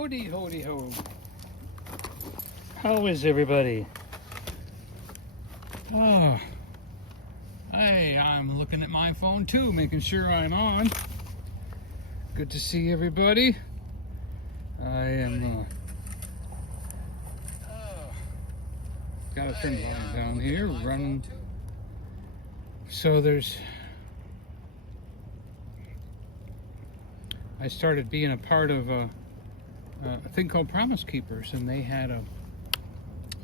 Howdy, howdy, ho. How is everybody? Oh, hey, I'm looking at my phone too, making sure I'm on. Good to see everybody. I am, gotta turn the volume down here, running. So I started being a part of a thing called Promise Keepers, and they had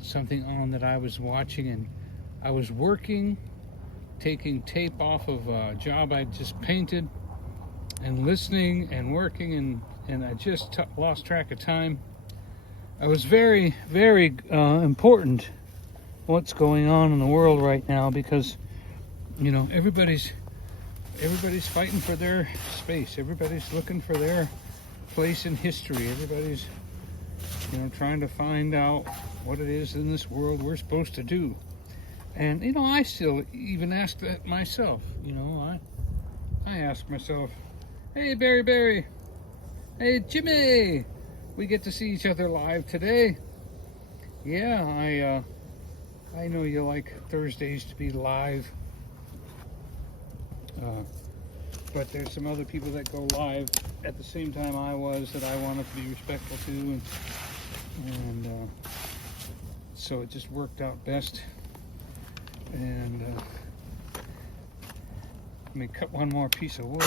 something on that I was watching, and I was working, taking tape off of a job I just painted, and listening and working, and I just lost track of time. It was very, very important what's going on in the world right now, because you know everybody's fighting for their space. Everybody's looking for their place in history. Everybody's trying to find out what it is in this world we're supposed to do. And I still even ask that myself. I ask myself, hey Barry, hey Jimmy, we get to see each other live today. Yeah, I know you like Thursdays to be live. But there's some other people that go live at the same time I was that I wanted to be respectful to, and so it just worked out best. And let me cut one more piece of wood.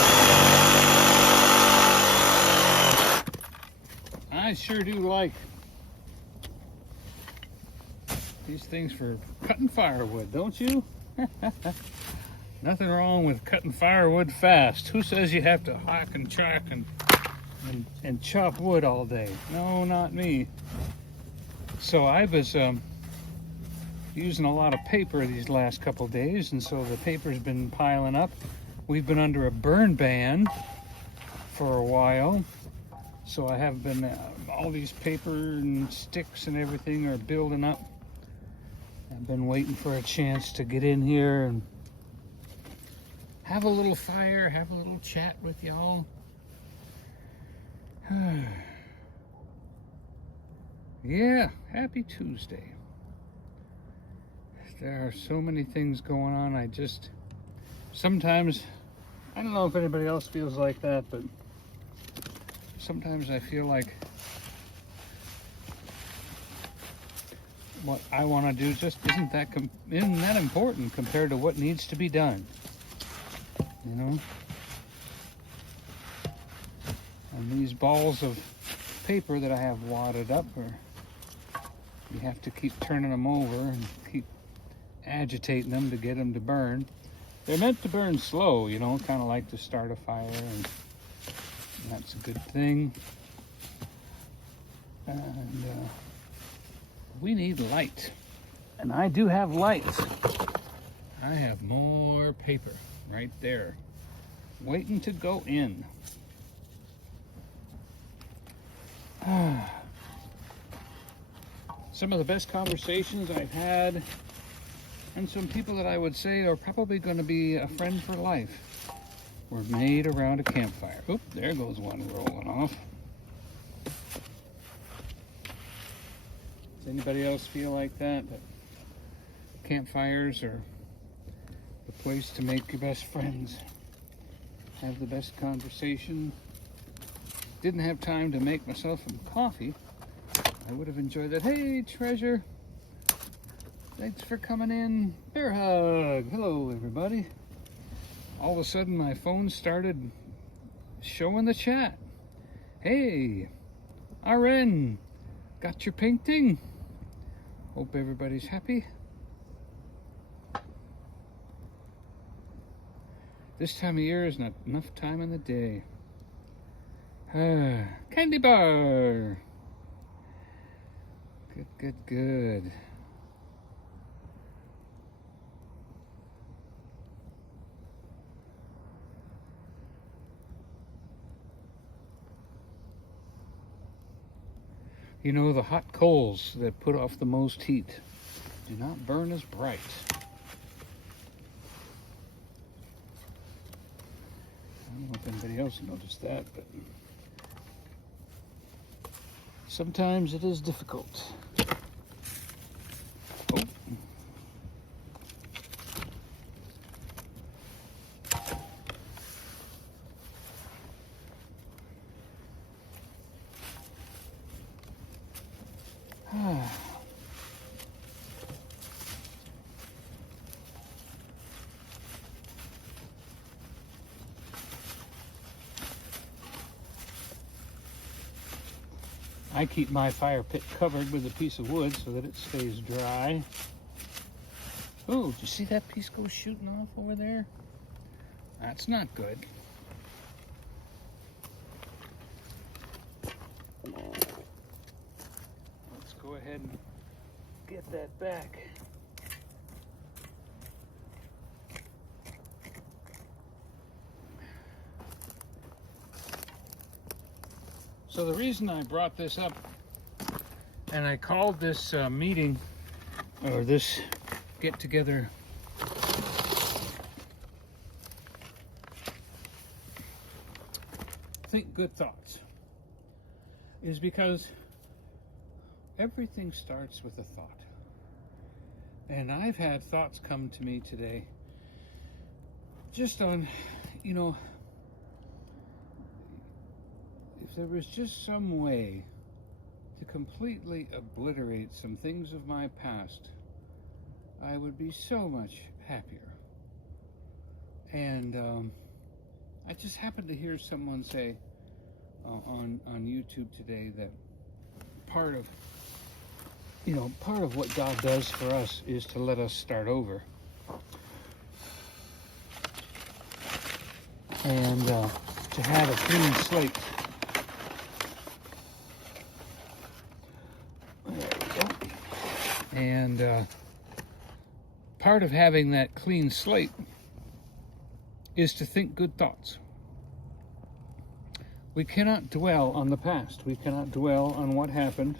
I sure do like these things for cutting firewood, don't you? Nothing wrong with cutting firewood fast. Who says you have to hack and chuck and chop wood all day? No, not me. So I was using a lot of paper these last couple days, and so the paper's been piling up. We've been under a burn ban for a while, so I have been all these paper and sticks and everything are building up. I've been waiting for a chance to get in here and have a little fire, have a little chat with y'all. Yeah, happy Tuesday. There are so many things going on. Sometimes, I don't know if anybody else feels like that, but sometimes I feel like what I want to do just isn't that important compared to what needs to be done. And these balls of paper that I have wadded up, you have to keep turning them over and keep agitating them to get them to burn. They're meant to burn slow, kind of like to start a fire, and that's a good thing. And we need light, and I do have light. I have more paper right there, waiting to go in. Some of the best conversations I've had, and some people that I would say are probably going to be a friend for life, were made around a campfire. Oop, there goes one rolling off. Does anybody else feel like that campfires are the place to make your best friends, have the best conversation? Didn't have time to make myself some coffee. I would have enjoyed that. Hey, Treasure. Thanks for coming in. Bear hug. Hello, everybody. All of a sudden, my phone started showing the chat. Hey, RN, got your painting? Hope everybody's happy. This time of year is not enough time in the day. Candy bar. Good. The hot coals that put off the most heat do not burn as bright. I don't know if anybody else noticed that, but sometimes it is difficult. Oh. I keep my fire pit covered with a piece of wood so that it stays dry. Oh, did you see that piece go shooting off over there? That's not good. Let's go ahead and get that back. So the reason I brought this up, and I called this meeting, or this get-together, Think Good Thoughts, is because everything starts with a thought. And I've had thoughts come to me today just on, if there was just some way to completely obliterate some things of my past, I would be so much happier. And I just happened to hear someone say on YouTube today that part of what God does for us is to let us start over. And to have a clean slate. And part of having that clean slate is to think good thoughts. We cannot dwell on the past. We cannot dwell on what happened.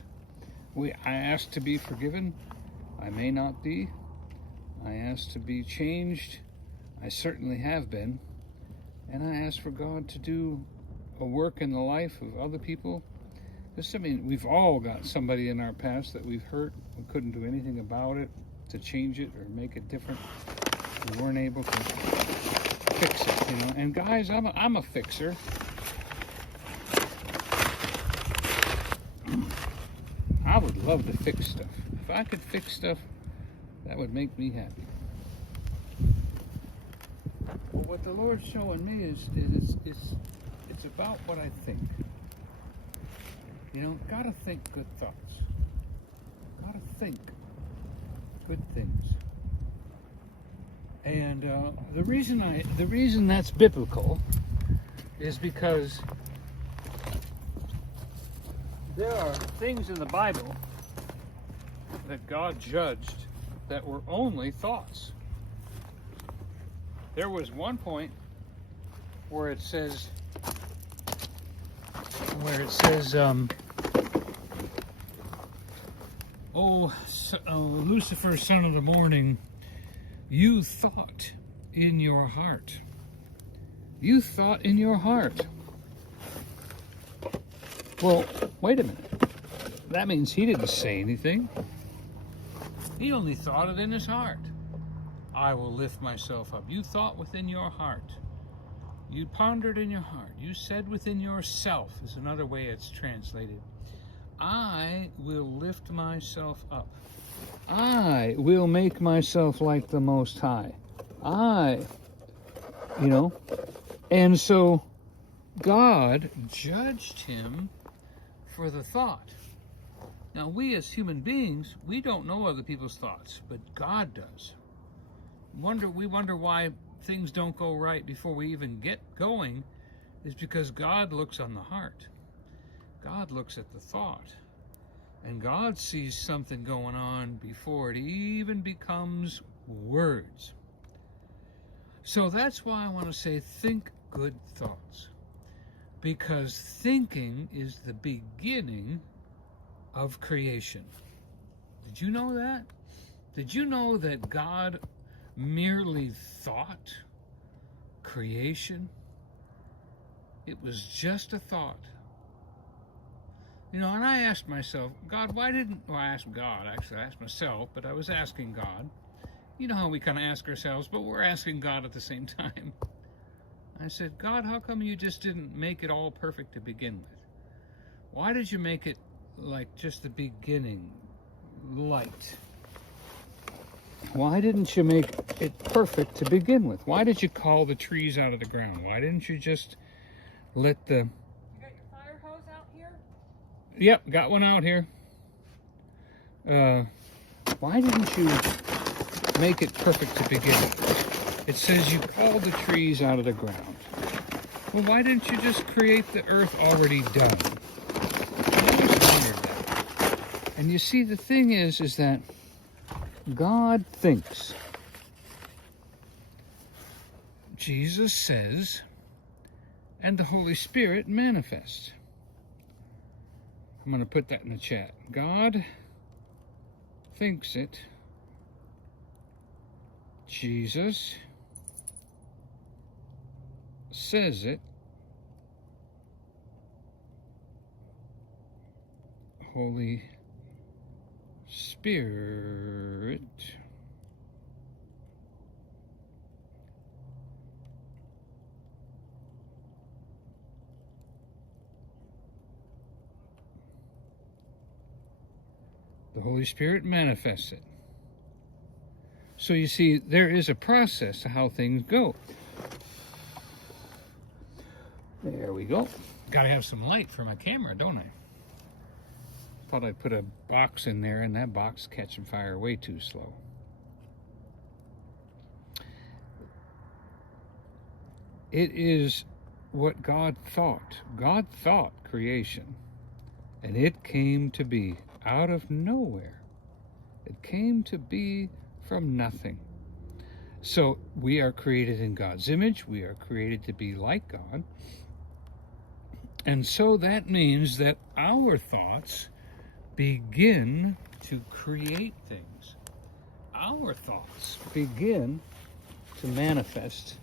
I asked to be forgiven. I may not be. I asked to be changed. I certainly have been. And I asked for God to do a work in the life of other people. We've all got somebody in our past that we've hurt. We couldn't do anything about it to change it or make it different. We weren't able to fix it, And guys, I'm a fixer. I would love to fix stuff. If I could fix stuff, that would make me happy. Well, what the Lord's showing me is it's about what I think. Gotta think good thoughts. Gotta think good things. And the reason that's biblical is because there are things in the Bible that God judged that were only thoughts. There was one point where it says, Lucifer, son of the morning, you thought in your heart. You thought in your heart. Well, wait a minute. That means he didn't say anything. He only thought it in his heart. I will lift myself up. You thought within your heart. You pondered in your heart. You said within yourself, is another way it's translated. I will lift myself up. I will make myself like the Most High. And so God judged him for the thought. Now, we as human beings, we don't know other people's thoughts, but God does. We wonder why things don't go right before we even get going, is because God looks on the heart. God looks at the thought. And God sees something going on before it even becomes words. So that's why I want to say think good thoughts. Because thinking is the beginning of creation. Did you know that? Did you know that God merely thought creation? It was just a thought. You know, and I asked myself, God, why didn't, well, I asked God, actually, I asked myself, but I was asking God. You know how we kind of ask ourselves, but we're asking God at the same time. I said, God, how come you just didn't make it all perfect to begin with? Why did you make it like just the beginning, light? Why didn't you make it perfect to begin with? Why did you call the trees out of the ground? Why didn't you just let the... You got your fire hose out here? Yep, got one out here. Why didn't you make it perfect to begin with? It says you called the trees out of the ground. Well, why didn't you just create the earth already done? I always wondered that. And you see, the thing is that God thinks. Jesus says, and the Holy Spirit manifests. I'm going to put that in the chat. God thinks it. Jesus says it. Holy Spirit the Holy Spirit manifests it. So you see, there is a process to how things go. There we go. Got to have some light for my camera, don't I? Thought I'd put a box in there, and that box is catching fire way too slow. It is what God thought. God thought creation, and it came to be out of nowhere. It came to be from nothing. So we are created in God's image. We are created to be like God. And so that means that our thoughts begin to create things. Our thoughts begin to manifest.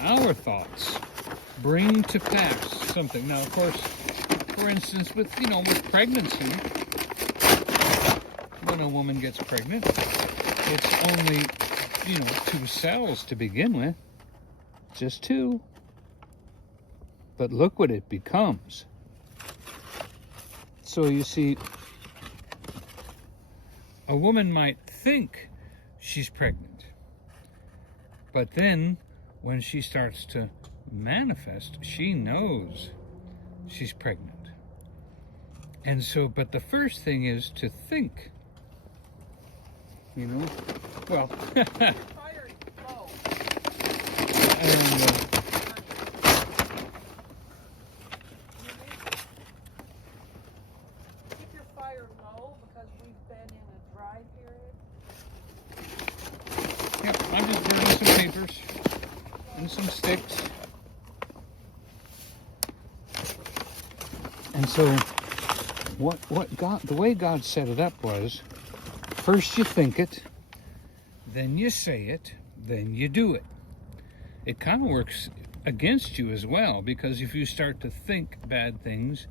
Our thoughts bring to pass something. Now, of course, for instance, with pregnancy, when a woman gets pregnant, it's only, 2 cells to begin with. Just 2. But look what it becomes. So you see, a woman might think she's pregnant, but then when she starts to manifest, she knows she's pregnant. And so, but the first thing is to think, well, Fire low. and, Keep your fire low because we've been in a dry period. yep, I'm just burning some papers and some sticks. And so what God, the way God set it up was, first you think it, then you say it, then you do it. It kind of works against you as well, because if you start to think bad things,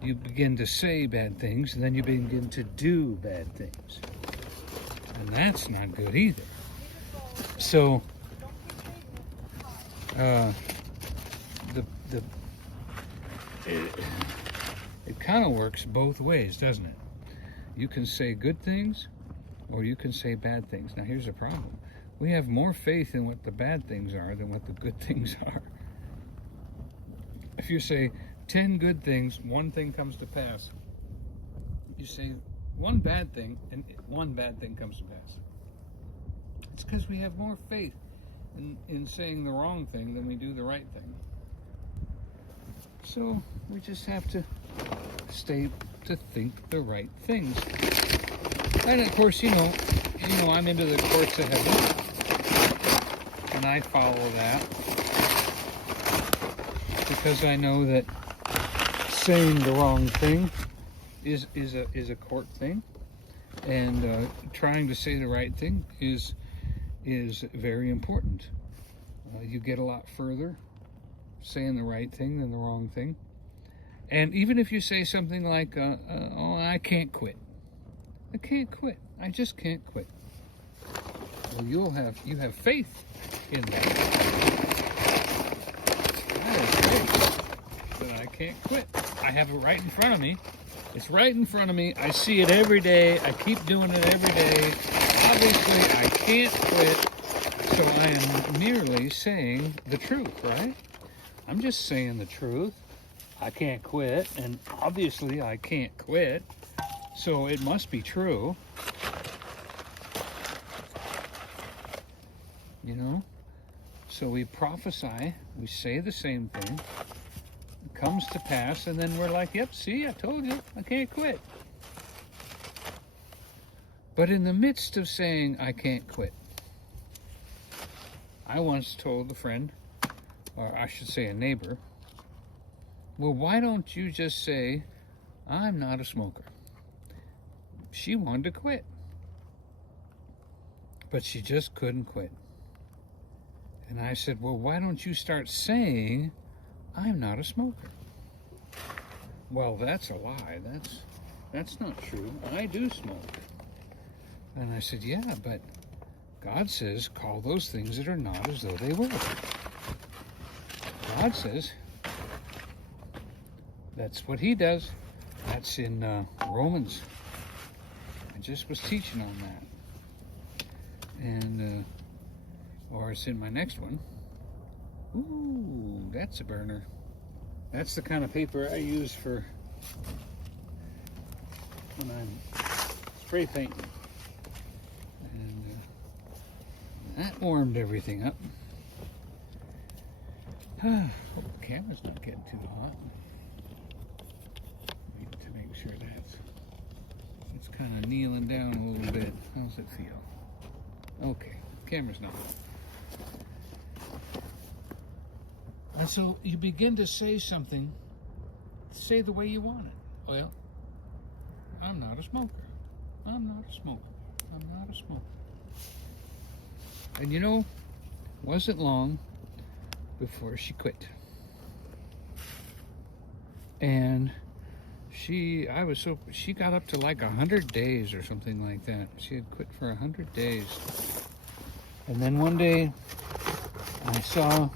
you begin to say bad things, and then you begin to do bad things. And that's not good either. So, it kind of works both ways, doesn't it? You can say good things, or you can say bad things. Now, here's the problem. We have more faith in what the bad things are than what the good things are. If you say 10 good things, one thing comes to pass. You say one bad thing, and one bad thing comes to pass. It's because we have more faith in saying the wrong thing than we do the right thing. So we just have to stay to think the right things. And of course, I'm into the courts of heaven, and I follow that because I know that saying the wrong thing is a court thing, and trying to say the right thing is very important. You get a lot further saying the right thing than the wrong thing. And even if you say something like, oh, I can't quit. I can't quit. I just can't quit. Well, you have faith in that. I have faith that I can't quit. I have it right in front of me. It's right in front of me. I see it every day. I keep doing it every day. Obviously, I can't quit. So I am merely saying the truth, right? I'm just saying the truth. I can't quit, and obviously I can't quit, so it must be true. You know? So we prophesy, we say the same thing, it comes to pass, and then we're like, yep, see, I told you, I can't quit. But in the midst of saying I can't quit, I once told a friend, or I should say a neighbor, well, why don't you just say, I'm not a smoker? She wanted to quit, but she just couldn't quit. And I said, well, why don't you start saying, I'm not a smoker? Well, that's a lie. That's not true. I do smoke. And I said, yeah, but God says, call those things that are not as though they were. God says, that's what he does. That's in Romans. I just was teaching on that. And, or it's in my next one. Ooh, that's a burner. That's the kind of paper I use for when I'm spray painting. And that warmed everything up. Hope the camera's not getting too hot. Need to make sure it's kind of kneeling down a little bit. How's it feel? Okay, camera's not on. And so you begin to say something, say the way you want it. Well, I'm not a smoker. I'm not a smoker. I'm not a smoker. And you know, wasn't long before she quit. And she got up to like 100 days or something like that. She had quit for 100 days. And then one day I saw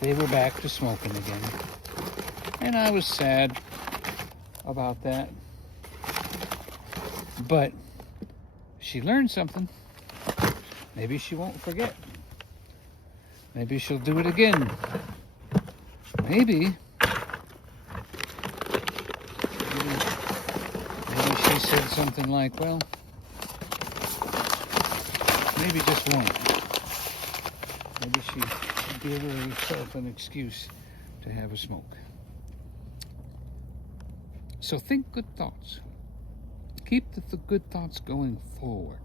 they were back to smoking again. And I was sad about that. But she learned something. Maybe she won't forget. Maybe she'll do it again. Maybe she said something like, well, maybe just one. Maybe she gave herself an excuse to have a smoke. So think good thoughts. Keep the good thoughts going forward.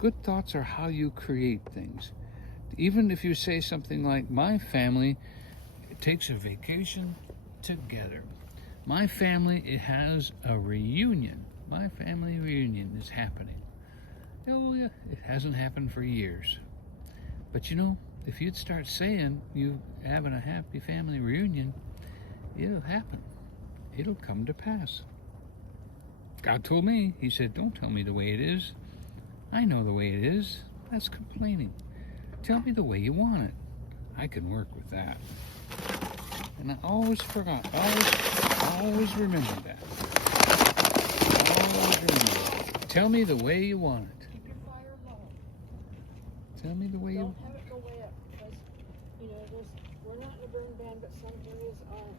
Good thoughts are how you create things. Even if you say something like, my family takes a vacation together. My family, it has a reunion. My family reunion is happening. Oh yeah, it hasn't happened for years. But you know, if you'd start saying you having a happy family reunion, it'll happen. It'll come to pass. God told me, he said, don't tell me the way it is. I know the way it is. That's complaining. Tell me the way you want it. I can work with that. And I always always remember that. Always remember that. Tell me the way you want it. Keep your fire low. Tell me the way you Don't have it go way up because, you know, we're not in a burn ban, but some areas are.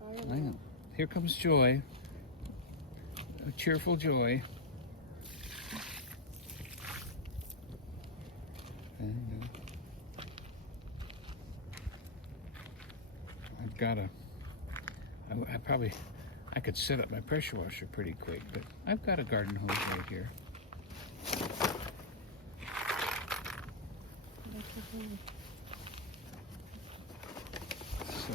Fire I low. know. Here comes joy. A cheerful joy. And, I've got I could set up my pressure washer pretty quick, but I've got a garden hose right here. So,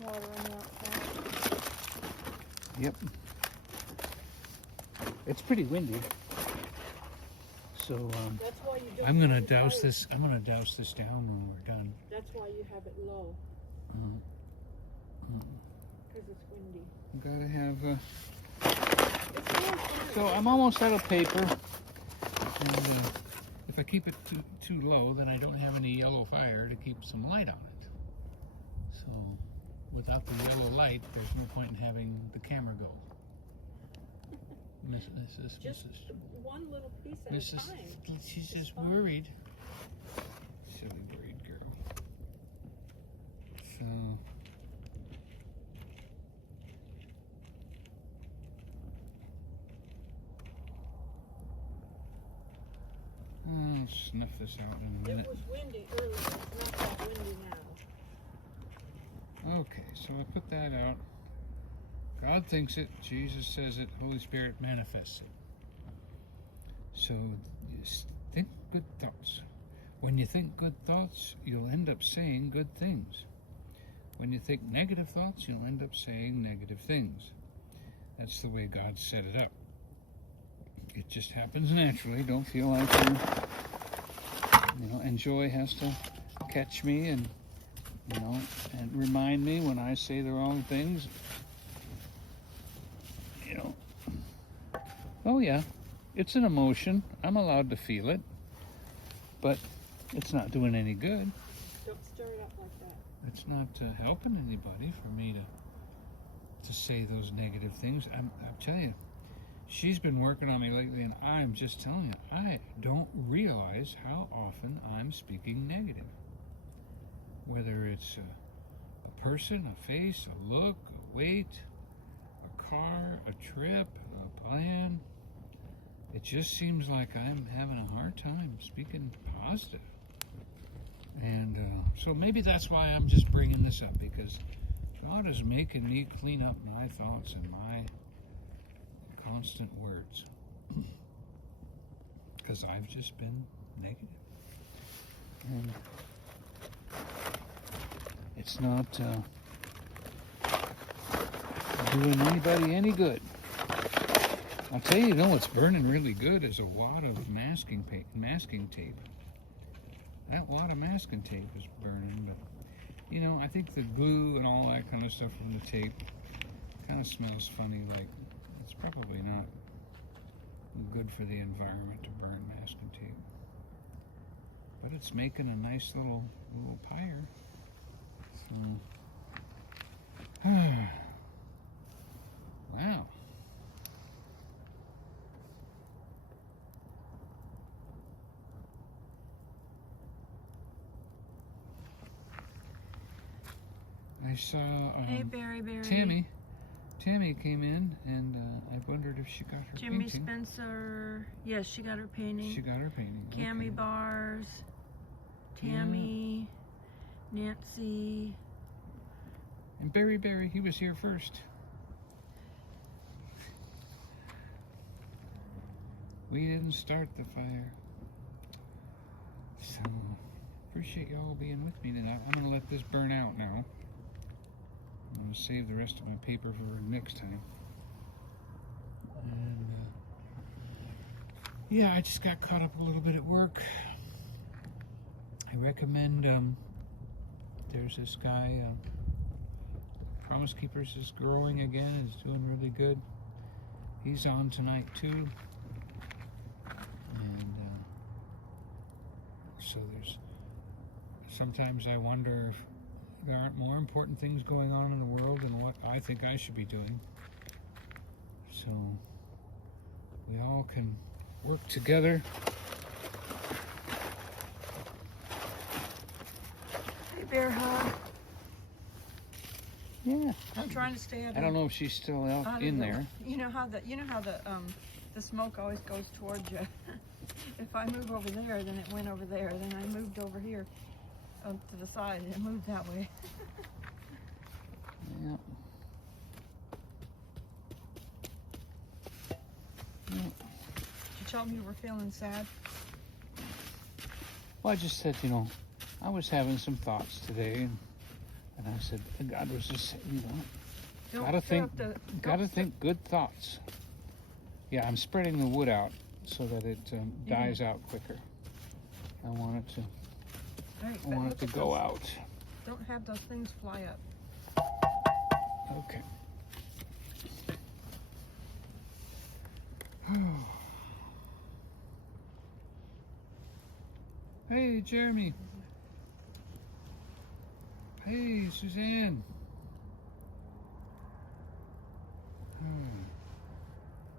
Water on the outside. yep. It's pretty windy. So That's why you don't I'm gonna have it douse high. this. I'm gonna douse this down when we're done. That's why you have it low, Mm. because it's windy. Gotta have. It's more So I'm almost out of paper, and if I keep it too low, then I don't have any yellow fire to keep some light on it. So without the yellow light, there's no point in having the camera go. just one little piece at a Mrs. time. She's It's just fine. worried. Silly worried girl. So. I'll snuff this out in a It minute. was windy earlier. It's not that windy now. Okay, so I put that out. God thinks it, Jesus says it, Holy Spirit manifests it. So just think good thoughts. When you think good thoughts, you'll end up saying good things. When you think negative thoughts, you'll end up saying negative things. That's the way God set it up. It just happens naturally. Don't feel like and Joy has to catch me and and remind me when I say the wrong things. Oh yeah, it's an emotion. I'm allowed to feel it, but it's not doing any good. Don't stir it up like that. It's not helping anybody for me to say those negative things. I'm telling you, she's been working on me lately, and I'm just telling you, I don't realize how often I'm speaking negative. Whether it's a person, a face, a look, a weight, a car, a trip, a plan. It just seems like I'm having a hard time speaking positive. And so maybe that's why I'm just bringing this up, because God is making me clean up my thoughts and my constant words. Because I've just been negative. And it's not doing anybody any good. I'll tell you, what's burning really good is a wad of masking tape. That wad of masking tape is burning, but I think the glue and all that kind of stuff from the tape kind of smells funny. Like it's probably not good for the environment to burn masking tape, but it's making a nice little pyre. So, wow. I saw Hey, Barry. Tammy came in, and I wondered if she got her Jimmy painting. Spencer. Yes, she got her painting. She got her painting. Cammy Okay. Bars. Tammy. Nancy. And Barry, he was here first. We didn't start the fire. So, appreciate y'all being with me tonight. I'm going to let this burn out now. I'm going to save the rest of my paper for next time. And, yeah, I just got caught up a little bit at work. I recommend, there's this guy, Promise Keepers is growing again, is doing really good. He's on tonight too. And so sometimes I wonder if there aren't more important things going on in the world than what I think I should be doing. So we all can work together. Hey, Bear Hug. Yeah. I'm trying to stay out. I don't know if she's still out in there. You know how the smoke always goes towards you. If I move over there, then it went over there. Then I moved over here to the side, and it moved that way. Yeah. Did you tell me you were feeling sad? Well, I just said, I was having some thoughts today, and I said, God was just, Don't gotta stir up think good thoughts. Yeah, I'm spreading the wood out so that it dies out quicker. I want it to. Right, I want it to go out. Don't have those things fly up. Okay. Hey, Jeremy. Hey, Suzanne.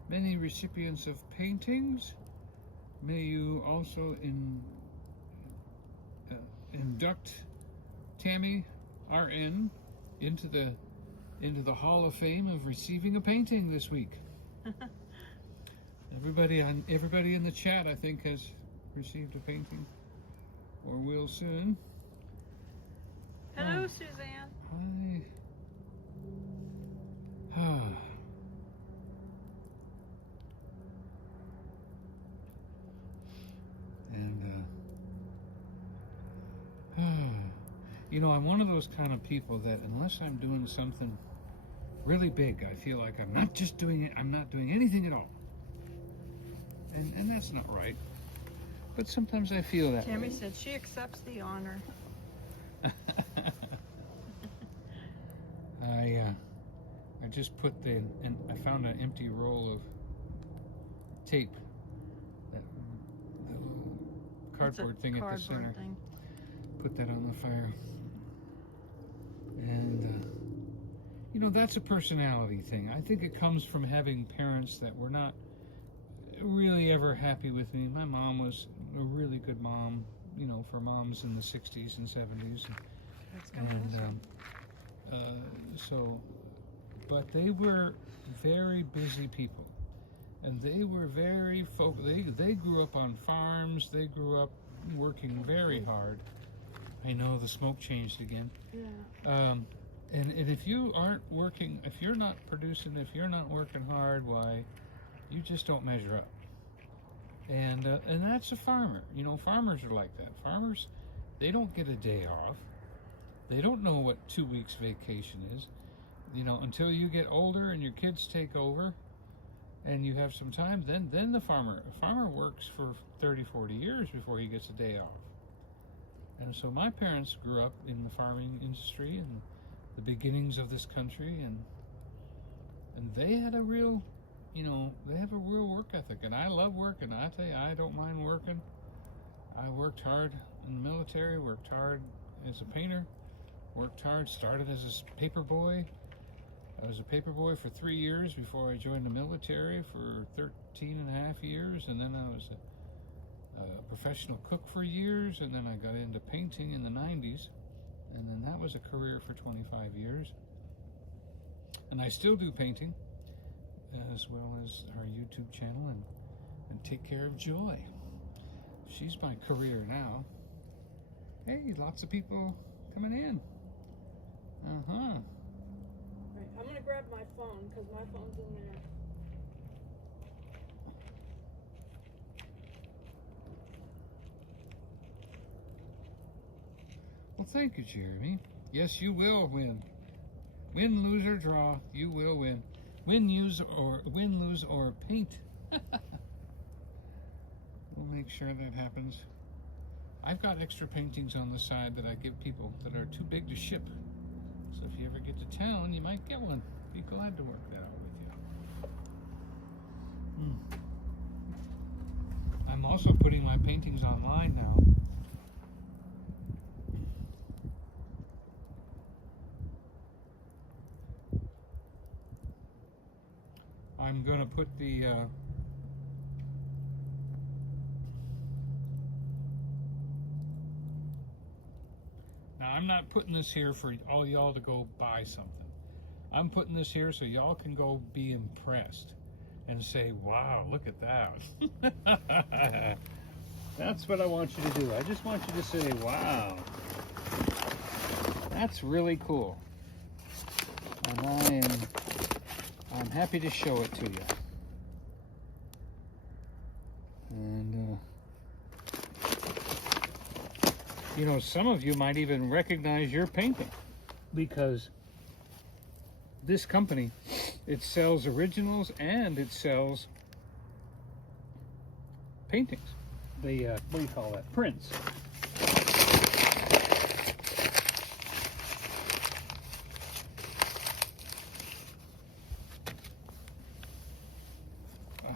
Many recipients of paintings. May you also induct Tammy RN into the Hall of Fame of receiving a painting this week. Everybody in the chat, I think, has received a painting or will soon. Hello, Suzanne. Hi. And you know, I'm one of those kind of people that unless I'm doing something really big, I feel like I'm not doing anything at all. And that's not right. But sometimes I feel that Tammy way. said she accepts the honor. I just put and I found an empty roll of tape, that little cardboard thing at the center. Thing. Put that on the fire. And you know, that's a personality thing. I think it comes from having parents that were not really ever happy with me. My mom was a really good mom, you know, for moms in the 60s and 70s. But they were very busy people, and they were very they grew up on farms. They grew up working very hard. I know the smoke changed again. Yeah. And if you aren't working, if you're not producing, if you're not working hard, why, you just don't measure up. And that's a farmer. You know, farmers are like that. Farmers, they don't get a day off. They don't know what 2 weeks vacation is. You know, until you get older and your kids take over and you have some time, then the farmer works for 30, 40 years before he gets a day off. And so my parents grew up in the farming industry and the beginnings of this country, and they had a real, you know, they have a real work ethic, and I love working. I tell you, I don't mind working. I worked hard in the military, worked hard as a painter, worked hard, started as a paper boy. I was a paper boy for 3 years before I joined the military for 13 and a half years, and then I was a professional cook for years, and then I got into painting in the 90s, and then that was a career for 25 years. And I still do painting, as well as our YouTube channel, and take care of Joy. She's my career now. Hey, lots of people coming in. Right, I'm gonna grab my phone because my phone's in there. Well, thank you, Jeremy. Yes, you will win. Win, lose, or draw, you will win. Win, lose, or paint. We'll make sure that happens. I've got extra paintings on the side that I give people that are too big to ship. So if you ever get to town, you might get one. Be glad to work that out with you. I'm also putting my paintings online now. I'm going to put the now I'm not putting this here for all y'all to go buy something. I'm putting this here so y'all can go be impressed and say, wow, look at that. That's what I want you to do. I just want you to say, wow, that's really cool. And I'm happy to show it to you. And, you know, some of you might even recognize your painting, because this company, it sells originals and it sells paintings. The what do you call that? Prints. Oh,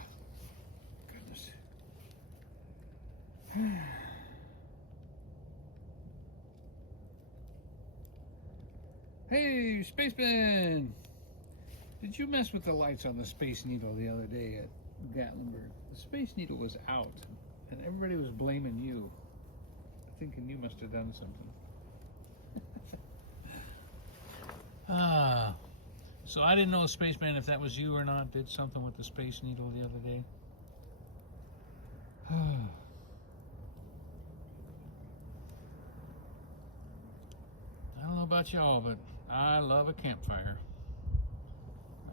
goodness. Hey, Spaceman! Did you mess with the lights on the Space Needle the other day at Gatlinburg? The Space Needle was out, and everybody was blaming you, thinking you must have done something. So I didn't know, Spaceman, if that was you or not, did something with the Space Needle the other day. I don't know about y'all, but I love a campfire.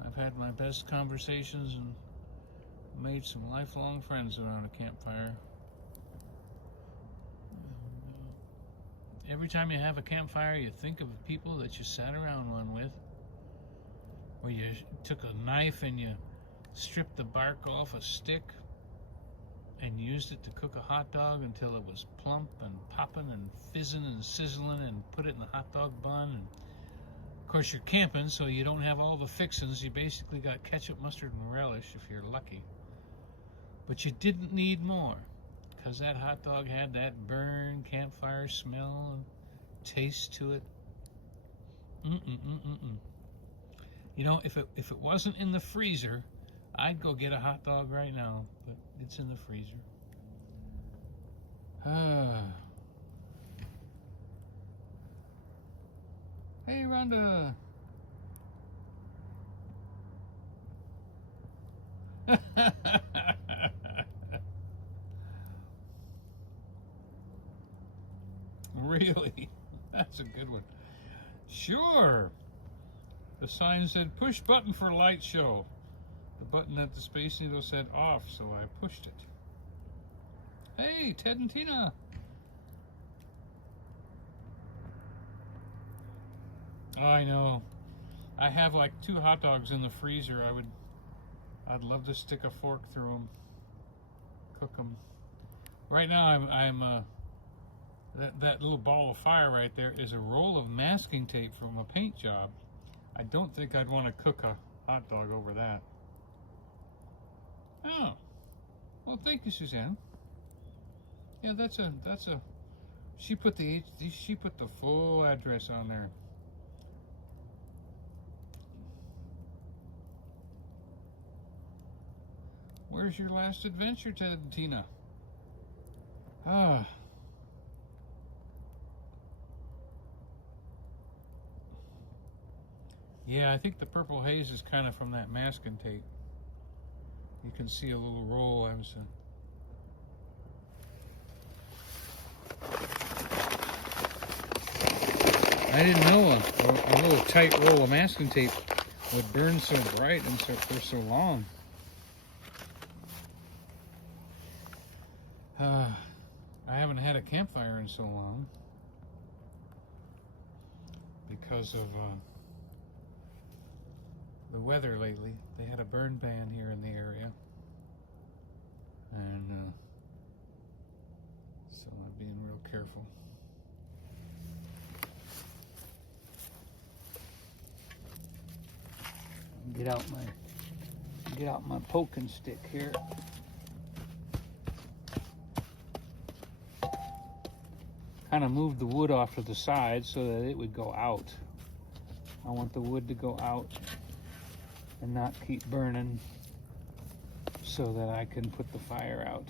I've had my best conversations and made some lifelong friends around a campfire. Every time you have a campfire, you think of the people that you sat around one with, where you took a knife and you stripped the bark off a stick and used it to cook a hot dog until it was plump and popping and fizzing and sizzling, and put it in the hot dog bun. And of course, you're camping, so you don't have all the fixings. You basically got ketchup, mustard, and relish if you're lucky. But you didn't need more, because that hot dog had that burn campfire smell and taste to it. You know, if it wasn't in the freezer, I'd go get a hot dog right now, but it's in the freezer. Hey, Rhonda. Really? That's a good one. Sure. The sign said, push button for light show. The button at the Space Needle said off, so I pushed it. Hey, Ted and Tina. I know. I have like 2 hot dogs in the freezer. I'd love to stick a fork through them, cook them. Right now, I'm that little ball of fire right there is a roll of masking tape from a paint job. I don't think I'd want to cook a hot dog over that. Oh, well, thank you, Suzanne. Yeah, that's a. She put the full address on there. Where's your last adventure, Ted and Tina? Yeah, I think the purple haze is kind of from that masking tape. You can see a little roll. I didn't know a little tight roll of masking tape would burn so bright and for so long. I haven't had a campfire in so long because of the weather lately. They had a burn ban here in the area, and so I'm being real careful. Get out my poking stick here. Kind of moved the wood off to the side so that it would go out. I want the wood to go out and not keep burning, so that I can put the fire out.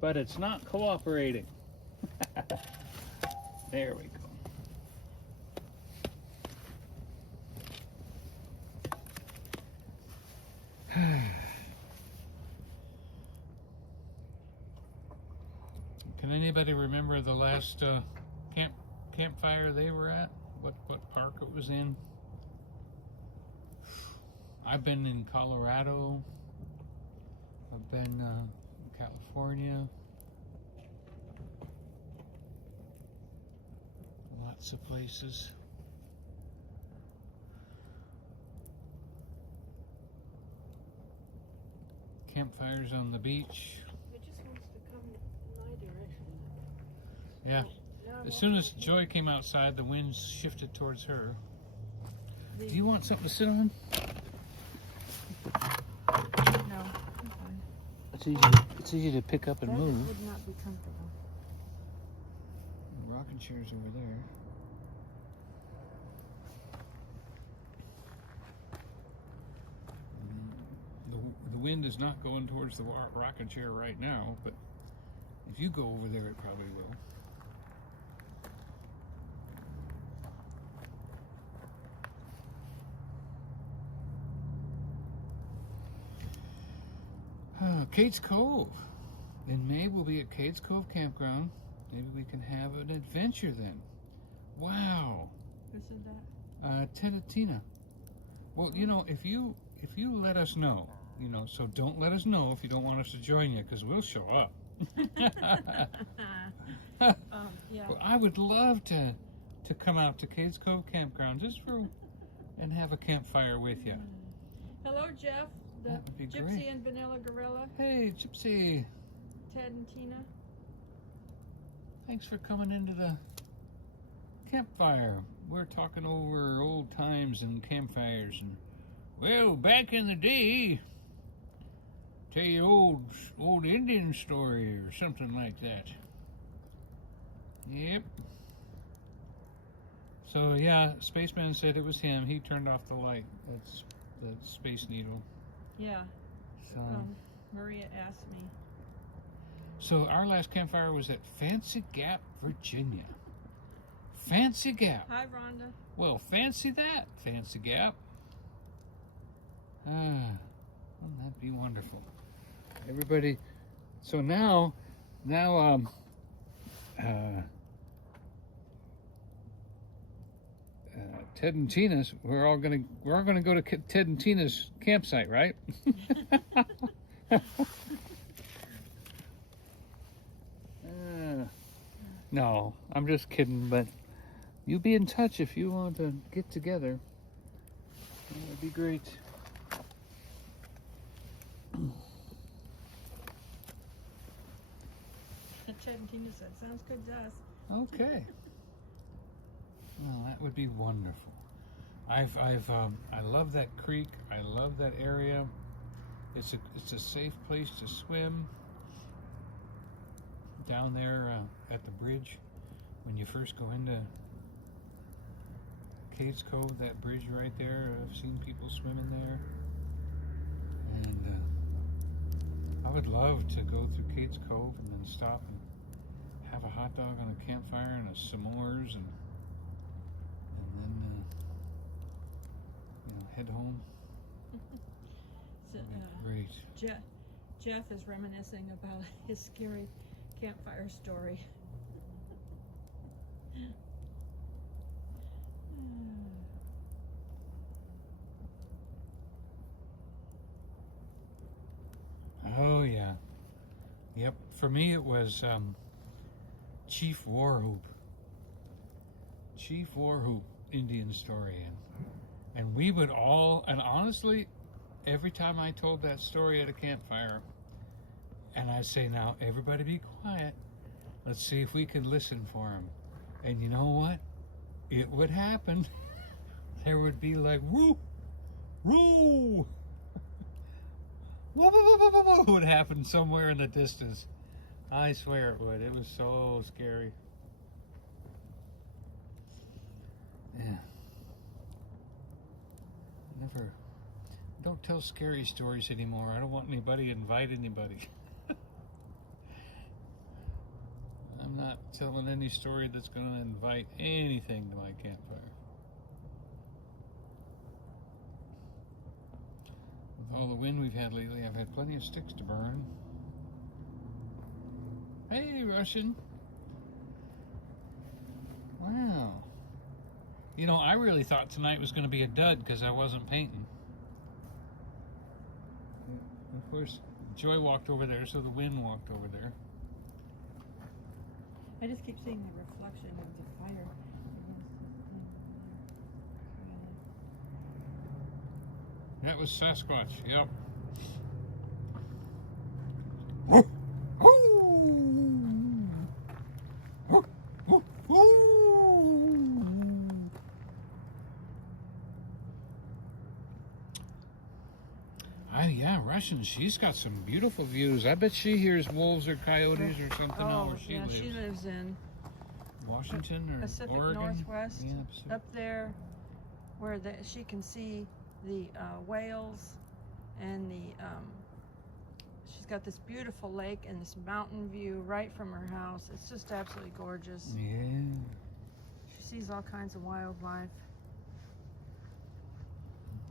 But it's not cooperating. There we go. Can anybody remember the last campfire they were at? What park it was in? I've been in Colorado. I've been in California. Lots of places. campfires on the beach. It just wants to come in my direction. Yeah. Now I'm As soon walking- as Joy came outside, the wind shifted towards her. The- Do you want something to sit on? No, I'm fine. It's easy to pick up and That move. would not be comfortable. The rocking chair's over there. The wind is not going towards the rocking chair right now, but if you go over there, it probably will. Kate's Cove. In May, we'll be at Kate's Cove Campground. Maybe we can have an adventure then. Wow. Who said that? Tedatina. Well, you know, if you let us know, you know, so don't let us know if you don't want us to join you, because we'll show up. Yeah. Well, I would love to come out to Kate's Cove Campground just for and have a campfire with you. Hello, Jeff. The That would be Gypsy great. and Vanilla Gorilla, Hey, Gypsy. Ted and Tina. Thanks for coming into the campfire. We're talking over old times and campfires, and well, back in the day, tell you old Indian story or something like that. Yep. So yeah, Spaceman said it was him. He turned off the light. That's the Space Needle. Yeah. So, Maria asked me. so our last campfire was at Fancy Gap, Virginia. Fancy Gap. Hi, Rhonda. Well, fancy that, Fancy Gap. Wouldn't that be wonderful? Everybody, so now, Ted and Tina's, we're all gonna go to Ted and Tina's campsite, right? No, I'm just kidding, but you be in touch if you want to get together. That'd be great. Ted and Tina said, sounds good to us. Okay. Well, that would be wonderful. I love that creek. I love that area. It's a safe place to swim. Down there at the bridge, when you first go into Kate's Cove, that bridge right there, I've seen people swimming there. And I would love to go through Kate's Cove and then stop and have a hot dog on a campfire and a s'mores and then head home. So, Great. Jeff is reminiscing about his scary campfire story. Oh yeah. Yep. For me it was Chief Warhoop. Chief Warhoop Indian story. And we would all, and honestly, every time I told that story at a campfire, and I'd say, now everybody be quiet. Let's see if we can listen for him. And you know what? It would happen. There would be like, woo, woo, woo, woo, woo, woo, woo, would happen somewhere in the distance. I swear it would. It was so scary. Yeah. Don't tell scary stories anymore. I don't want anybody to invite anybody. I'm not telling any story that's going to invite anything to my campfire. With all the wind we've had lately, I've had plenty of sticks to burn. Hey, Russian. Wow. You know, I really thought tonight was going to be a dud because I wasn't painting. Of course, Joy walked over there, so the wind walked over there. I just keep seeing the reflection of the fire. That was Sasquatch, yep. Russian, she's got some beautiful views. I bet she hears wolves or coyotes or something out where she yeah, lives. she lives in Washington or Pacific Oregon? Northwest, Yeah, Pacific. up there where she can see the whales and she's got this beautiful lake and this mountain view right from her house. It's just absolutely gorgeous. Yeah. She sees all kinds of wildlife.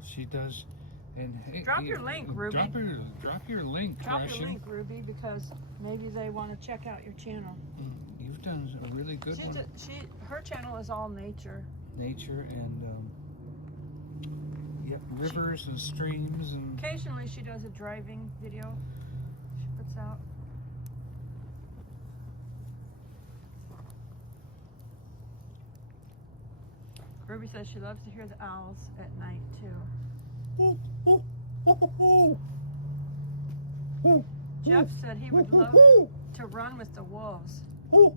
She does. And hey, Drop your link, Ruby. Drop your link, Drop Russian. your link, Ruby, because maybe they want to check out your channel. You've done a really good one. Her channel is all nature. Nature and yep, rivers and streams and. Occasionally, she does a driving video. She puts out. Ruby says she loves to hear the owls at night too. Jeff said he would love to run with the wolves. Ooh,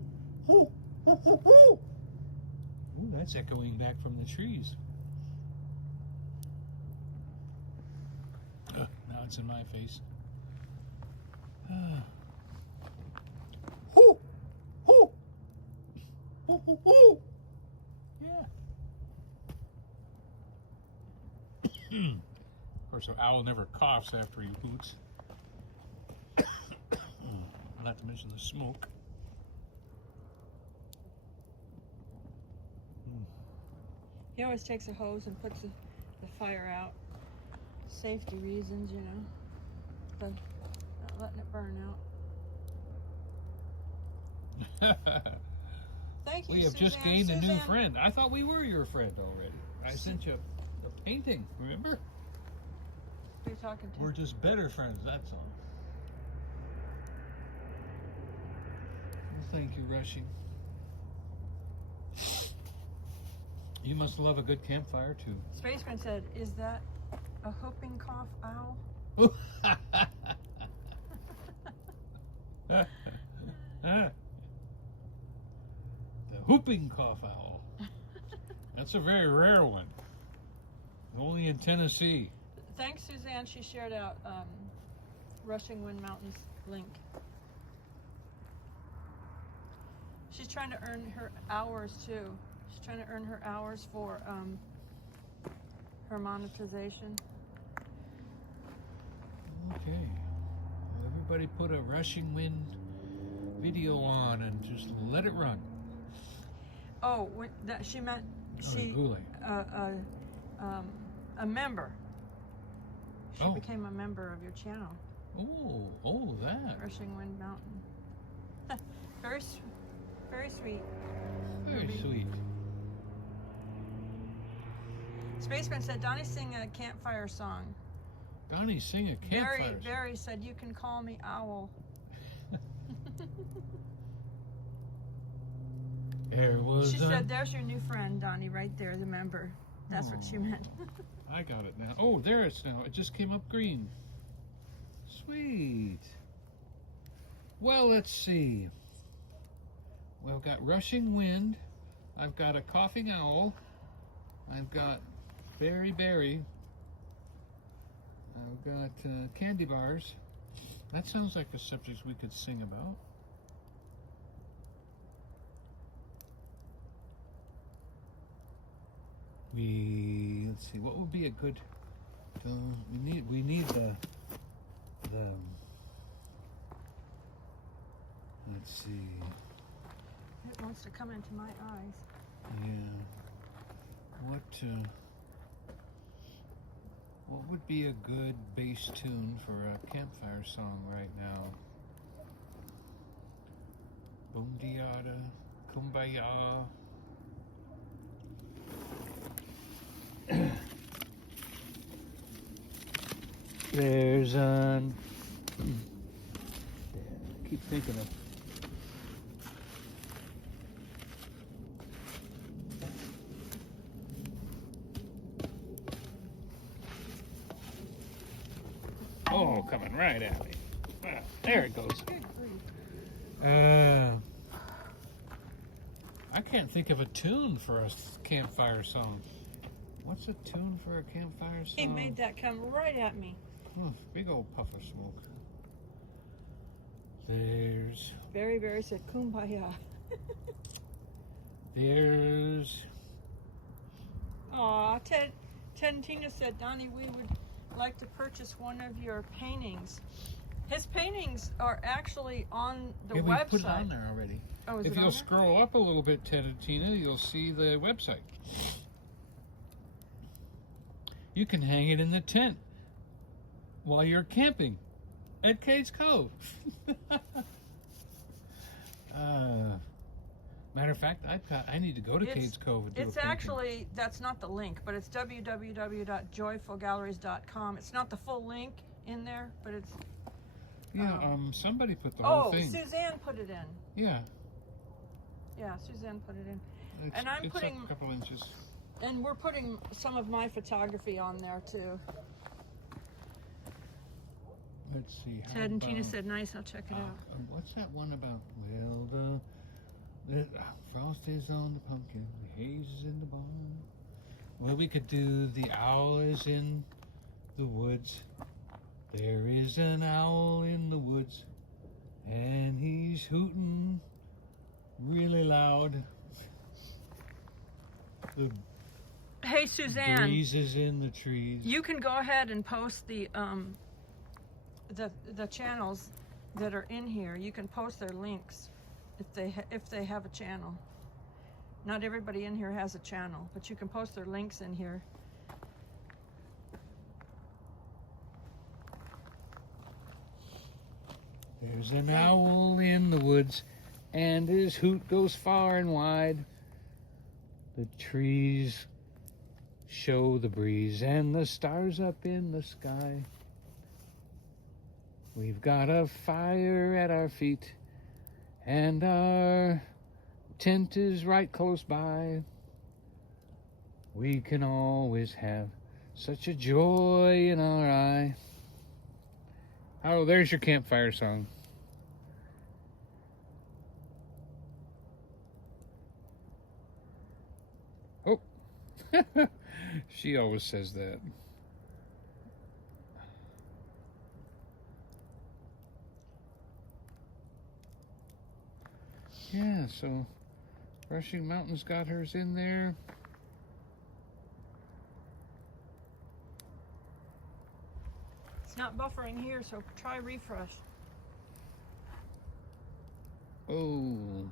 that's echoing back from the trees. Now it's in my face. Yeah. Of course, an owl never coughs after he hoots. Not to mention the smoke. He always takes a hose and puts the fire out. Safety reasons, you know. But not letting it burn out. Thank you, We have just Suzanne. gained a new Suzanne, friend. I thought we were your friend already. I sent you a painting, remember? Who are you talking to? We're just better friends, that's all. Well, thank you, Rushy. You must love a good campfire, too. Spaceman said, "Is that a whooping cough owl?" The whooping cough owl. That's a very rare one. Only in Tennessee. Thanks, Suzanne. She shared out Rushing Wind Mountains link. She's trying to earn her hours too. She's trying to earn her hours for her monetization. Okay. Well, everybody put a Rushing Wind video on and just let it run. Oh, she meant she a member. She became a member of your channel. Oh, that. Rushing Wind Mountain. Very sweet. Very Ruby. sweet. Spaceman said, Donnie, sing a campfire song. Donnie, sing a campfire. Barry said, you can call me Owl. She said, there's your new friend, Donnie, right there, the member. That's what she meant. I got it now. Oh, there it's now. It just came up green. Sweet. Well, let's see. Well, I've got Rushing Wind. I've got a Coughing Owl. I've got Berry. I've got candy bars. That sounds like a subject we could sing about. Let's see, what would be a good, we need the, let's see. It wants to come into my eyes. Yeah. What would be a good bass tune for a campfire song right now? Bundiata, Kumbaya. There's I keep thinking of. Oh, coming right at me. Wow, there it goes. I can't think of a tune for a campfire song. What's a tune for a campfire song? He made that come right at me. Oh, big old puff of smoke. There's... Very said kumbaya. There's... Aw, Ted and Tina said, Donnie, we would like to purchase one of your paintings. His paintings are actually on the yeah, website. We put it on there already. Oh, is if it on you'll there? scroll up a little bit, Ted and Tina, you'll see the website. You can hang it in the tent while you're camping at Cades Cove. Matter of fact, I need to go to Cades Cove and do It's a painting. actually, that's not the link, but it's www.joyfulgalleries.com. It's not the full link in there, but it's... Yeah, somebody put the whole thing. Suzanne put it in. Yeah. Yeah, Suzanne put it in. It's putting... up a couple inches. And we're putting some of my photography on there, too. Let's see. Ted and Tina said, nice, I'll check it out. What's that one about? Well, the frost is on the pumpkin, the haze is in the barn. Well, we could do the owl is in the woods. There is an owl in the woods, and he's hooting really loud. The Hey, Suzanne. breeze is in the trees. You can go ahead and post the channels that are in here. You can post their links if they have a channel. Not everybody in here has a channel, but you can post their links in here. There's an owl in the woods, and his hoot goes far and wide. The trees show the breeze, and the stars up in the sky. We've got a fire at our feet, and our tent is right close by. We can always have such a joy in our eye. Oh, there's your campfire song. Oh, she always says that. Yeah, so Rushing Mountain's got hers in there. It's not buffering here, so try refresh. Oh,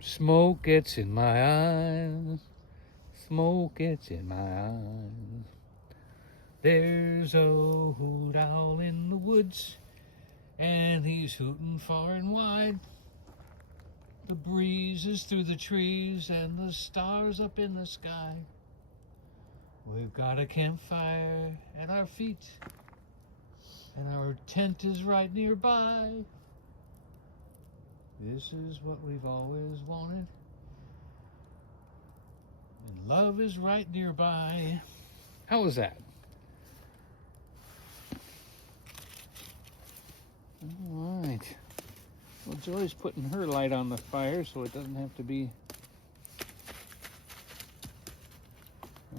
smoke gets in my eyes. Smoke gets in my eyes. There's a hoot owl in the woods, and he's hooting far and wide. The breeze is through the trees, and the stars up in the sky. We've got a campfire at our feet, and our tent is right nearby. This is what we've always wanted, and love is right nearby. How was that? All right. Well, Joy's putting her light on the fire so it doesn't have to be...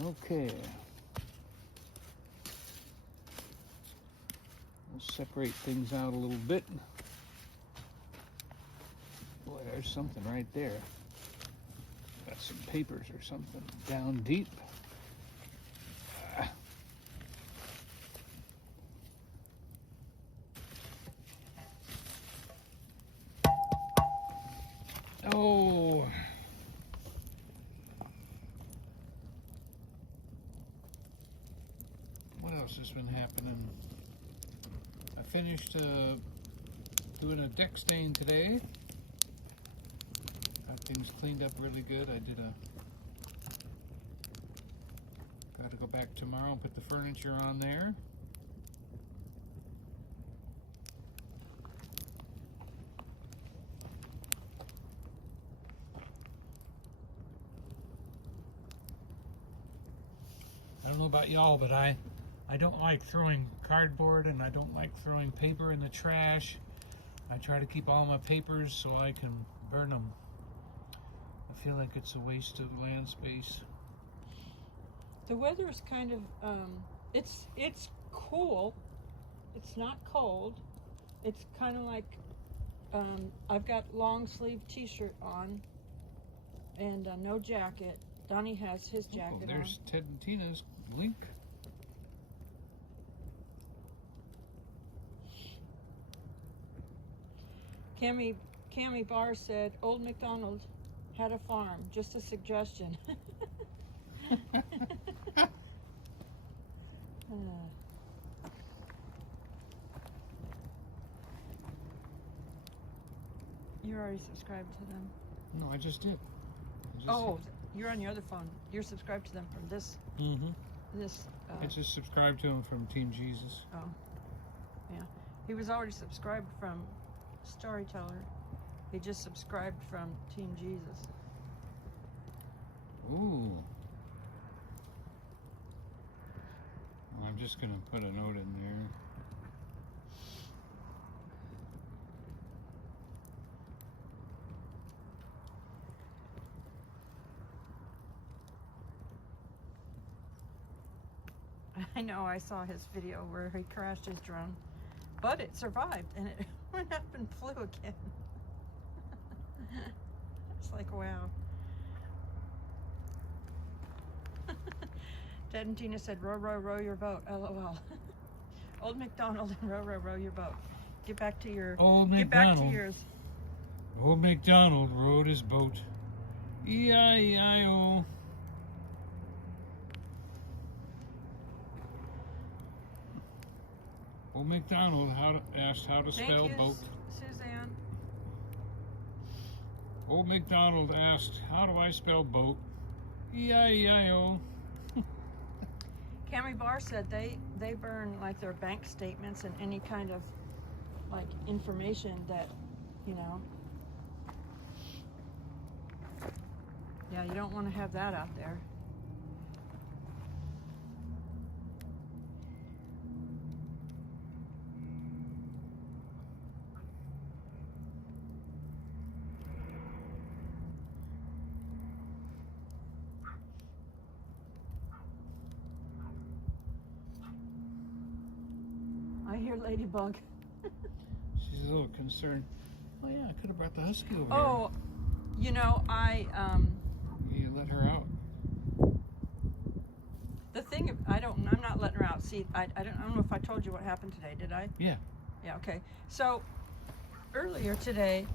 Okay. We'll separate things out a little bit. Boy, there's something right there. Got some papers or something down deep. Oh. What else has been happening? I finished doing a deck stain today. Got things cleaned up really good. Got to go back tomorrow and put the furniture on there. I don't know about y'all, but I don't like throwing cardboard, and I don't like throwing paper in the trash. I try to keep all my papers so I can burn them. I feel like it's a waste of land space. The weather is kind of, it's cool. It's not cold. It's kind of like I've got long sleeve t-shirt on and no jacket. Donnie has his jacket there's Ted and Tina's link. on. Cammy Barr said, Old MacDonald had a farm. Just a suggestion. You already subscribed to them. No, I just did. You're on your other phone. You're subscribed to them from this. Mm-hmm. This. I just subscribed to him from Team Jesus. Oh, yeah. He was already subscribed from Storyteller. He just subscribed from Team Jesus. Ooh. Well, I'm just gonna put a note in there. I know, I saw his video where he crashed his drone, but it survived and it went up and flew again. It's like, wow. Ted and Tina said, row, row, row your boat, LOL. Old MacDonald and row, row, row your boat. Get back to your, Get back to yours. Old MacDonald rowed his boat. E-I-E-I-O. Old MacDonald asked how to spell boat. Suzanne. Old MacDonald asked, how do I spell boat? E-I-E-I-O. Cammy Barr said they burn like their bank statements and any kind of like information that, you know. Yeah, you don't want to have that out there. I hear Ladybug. She's a little concerned. Oh yeah, I could have brought the husky over Oh, you know, You let her out. the thing, I'm not letting her out. See, I don't know if I told you what happened today, did I? Yeah. Yeah, okay. So, earlier today,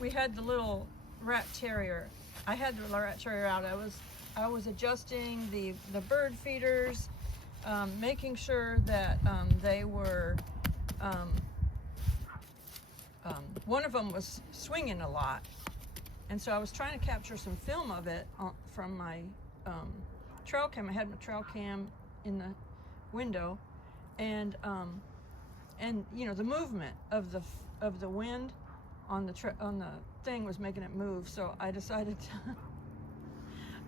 we had the little rat terrier. I had the rat terrier out. I was adjusting the bird feeders, making sure that they were, one of them was swinging a lot. And so I was trying to capture some film of it from my trail cam. I had my trail cam in the window, and you know, the movement of the wind on the thing was making it move. So I decided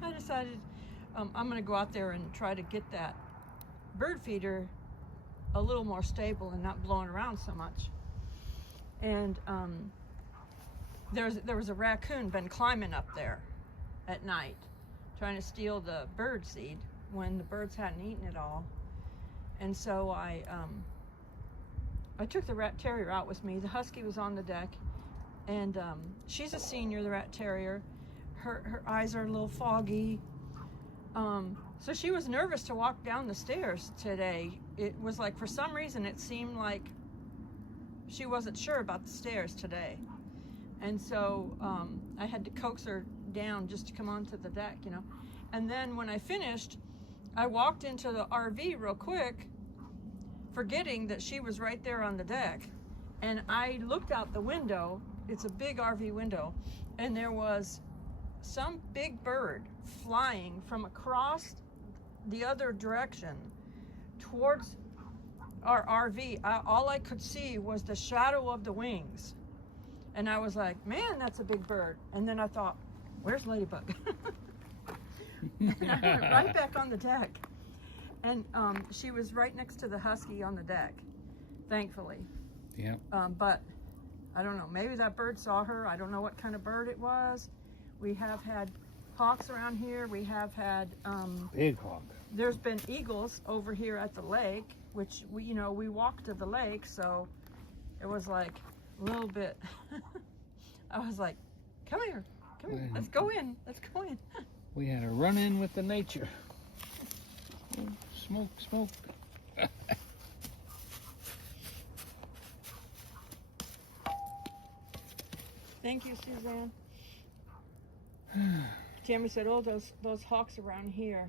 I'm going to go out there and try to get that bird feeder a little more stable and not blowing around so much. And there was a raccoon been climbing up there at night, trying to steal the bird seed when the birds hadn't eaten it all. And so I took the rat terrier out with me. The husky was on the deck, and she's a senior, the rat terrier. Her eyes are a little foggy. So she was nervous to walk down the stairs today. It was like, for some reason, it seemed like she wasn't sure about the stairs today. And so I had to coax her down just to come onto the deck, you know. And then when I finished, I walked into the RV real quick, forgetting that she was right there on the deck. And I looked out the window. It's a big RV window. And there was some big bird flying from across the other direction towards our RV. All I could see was the shadow of the wings. And I was like, man, that's a big bird. And then I thought, where's Ladybug? And I went right back on the deck. And she was right next to the husky on the deck, thankfully. Yeah. But I don't know, maybe that bird saw her. I don't know what kind of bird it was. We have had hawks around here. We have had Big hawk. there's been eagles over here at the lake, which we walked to the lake, so it was like a little bit. I was like, come here, let's go in. We had a run-in with the nature. Smoke, smoke. Thank you, Suzanne. Tammy said, "Oh, those hawks around here,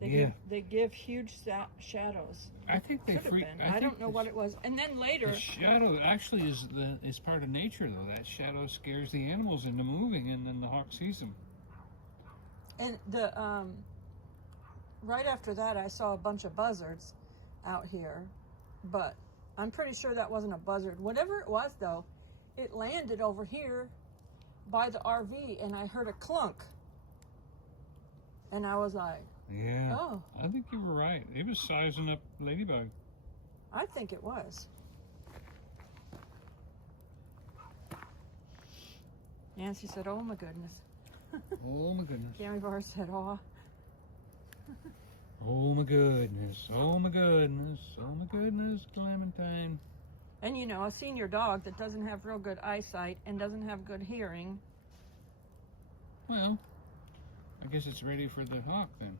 they give huge shadows." I think they freak. I don't know what it was. And then later, the shadow actually is part of nature, though. That shadow scares the animals into moving, and then the hawk sees them. and the right after that, I saw a bunch of buzzards out here, but I'm pretty sure that wasn't a buzzard. Whatever it was, though, it landed over here by the RV, and I heard a clunk, and I was like, Yeah. "Oh, I think you were right. It was sizing up ladybug. I think it was." Nancy said, "Oh my goodness." Oh my goodness. Tammy Bar said, "Oh." Oh my goodness. Oh my goodness. Oh my goodness, Clementine. And a senior dog that doesn't have real good eyesight and doesn't have good hearing. Well, I guess it's ready for the hawk then.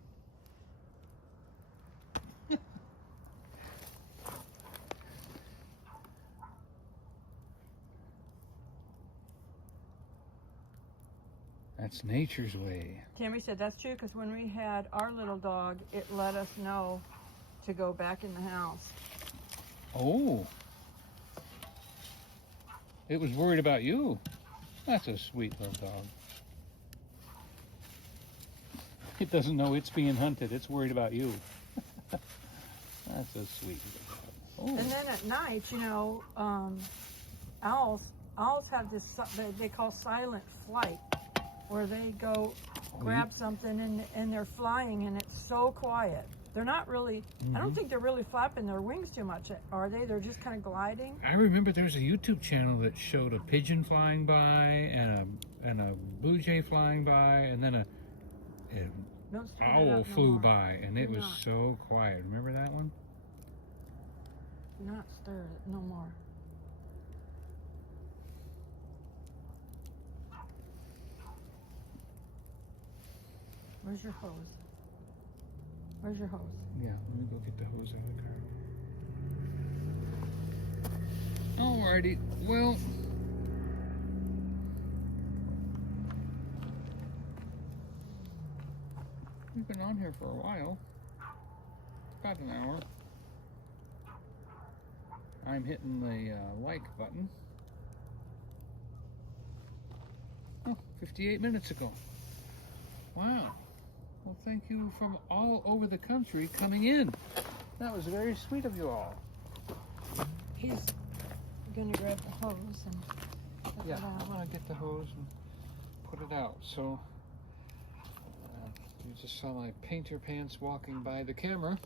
That's nature's way. Tammy said that's true because when we had our little dog, it let us know to go back in the house. Oh. It was worried about you. That's a sweet little dog. It doesn't know it's being hunted. It's worried about you. That's a sweet little dog. Oh. And then at night, owls have this they call silent flight, where they go grab something and they're flying, and it's so quiet. They're not really, I don't think they're really flapping their wings too much, are they? They're just kind of gliding. I remember there was a YouTube channel that showed a pigeon flying by and a blue jay flying by, and then an owl flew by, and it was so quiet. Remember that one? Do not stir it no more. Where's your hose? Where's your hose? Yeah, let me go get the hose out of the car. Alrighty, well, we've been on here for a while, about an hour. I'm hitting the like button. Oh, 58 minutes ago. Wow. Well, thank you from all over the country coming in. That was very sweet of you all. He's going to grab the hose and put it I'm out. going to get the hose and put it out. So, you just saw my painter pants walking by the camera.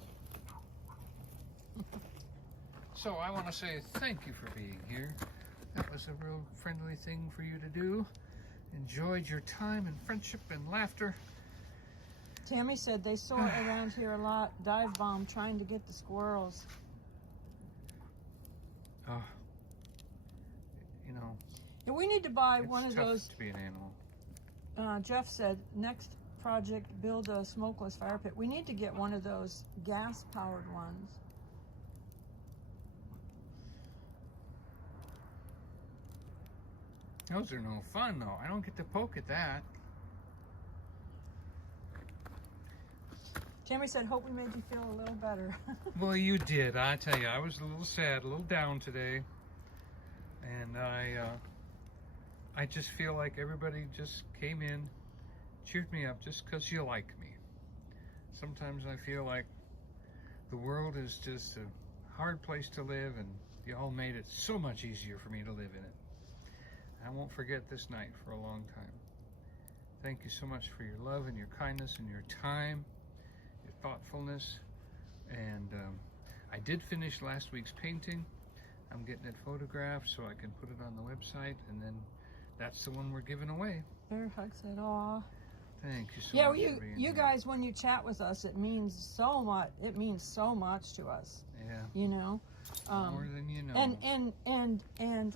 So I want to say thank you for being here. That was a real friendly thing for you to do. Enjoyed your time and friendship and laughter. Tammy said they saw it around here a lot, dive bomb, trying to get the squirrels. Yeah, We need to buy it's one of tough those. to be an animal. Jeff said, next project, build a smokeless fire pit. We need to get one of those gas-powered ones. Those are no fun, though. I don't get to poke at that. Tammy said, hope we made you feel a little better. Well, you did. I tell you, I was a little sad, a little down today. And I just feel like everybody just came in, cheered me up just because you like me. Sometimes I feel like the world is just a hard place to live, and you all made it so much easier for me to live in it. I won't forget this night for a long time. Thank you so much for your love and your kindness and your time, your thoughtfulness. And I did finish last week's painting. I'm getting it photographed so I can put it on the website, and then That's the one we're giving away. Bear Hug said, "Aw." Thank you so Yeah, much. you for being you here. guys, when you chat with us, it means so much. It means so much to us. Yeah. You know. More than you know. And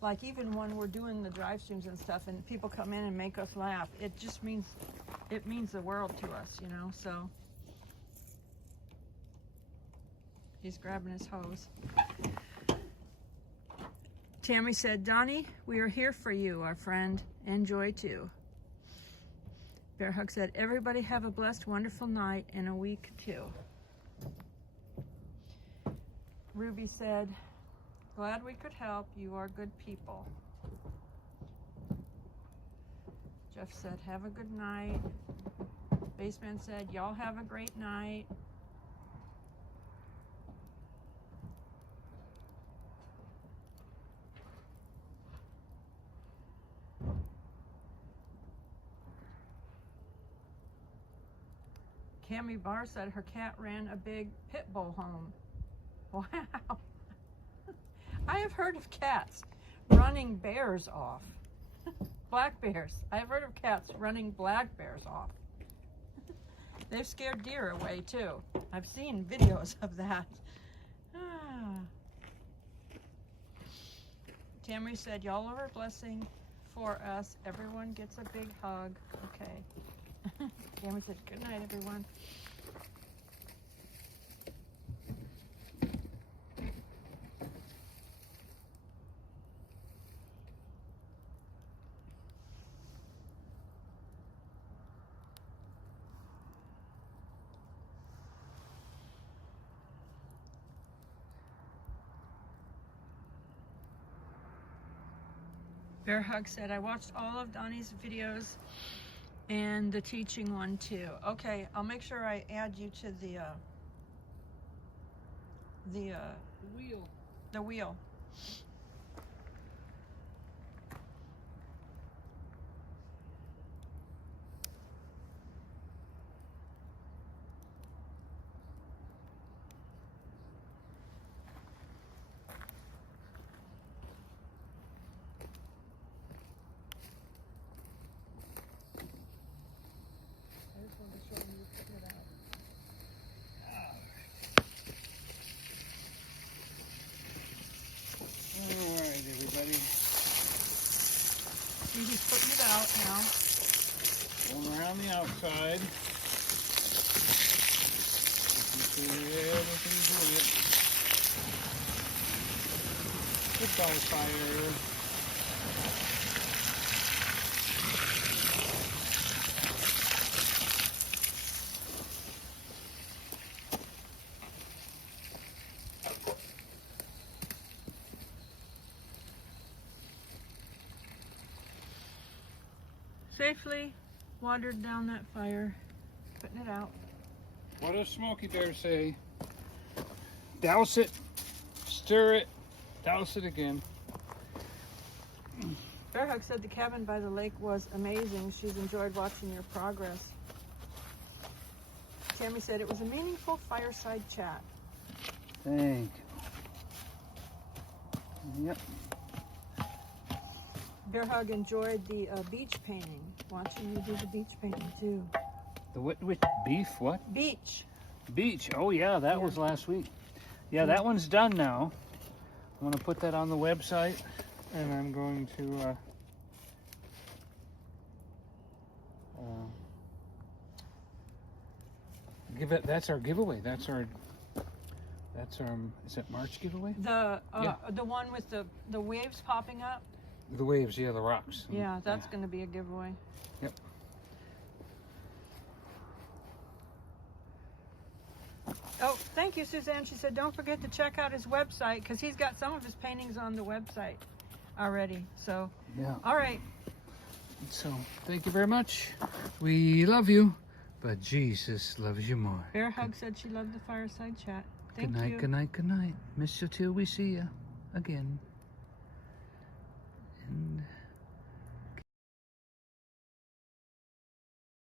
like even when we're doing the drive streams and stuff, and people come in and make us laugh, it just means the world to us. You know. So he's grabbing his hose. Tammy said, "Donnie, we are here for you, our friend. Enjoy too." Bear Hug said, "Everybody have a blessed, wonderful night and a week too." Ruby said, "Glad we could help. You are good people." Jeff said, "Have a good night." Baseman said, "Y'all have a great night." Cammy Barr said her cat ran a big pit bull home. Wow. I have heard of cats running bears off. Black bears. I have heard of cats running black bears off. They've scared deer away too. I've seen videos of that. Tammy said, "Y'all are a blessing for us. Everyone gets a big hug." Okay. Tammy said, "Good night, everyone." Bear Hug said, "I watched all of Donnie's videos and the teaching one too." Okay, I'll make sure I add you to the Wheel. the wheel. I just wanted to show you putting it out. All right, everybody. See, he's putting it out now. Going around the outside. You can see everything's doing it. Goodbye, fire. Safely wandered down that fire, putting it out. What does Smokey Bear say? Douse it, stir it, douse it again. Bear Hug said the cabin by the lake was amazing. She's enjoyed watching your progress. Tammy said it was a meaningful fireside chat. Thank you. Yep. Bear Hug enjoyed the beach painting. Watching you do the beach painting too. The which beef? What? Beach. Beach. Oh yeah, that was last week. Yeah, that one's done now. I'm gonna put that on the website, and I'm going to give it. That's our giveaway. That's our. Is it March giveaway? The one with the waves popping up. The waves, yeah, the rocks. Yeah, that's going to be a giveaway. Yep. Oh, thank you, Suzanne. She said, "Don't forget to check out his website because he's got some of his paintings on the website already." So, Yeah. all right. So, thank you very much. We love you, but Jesus loves you more. Bear Hug said she loved the fireside chat. Thank Good night, you. good night, good night. Miss you till we see you again. And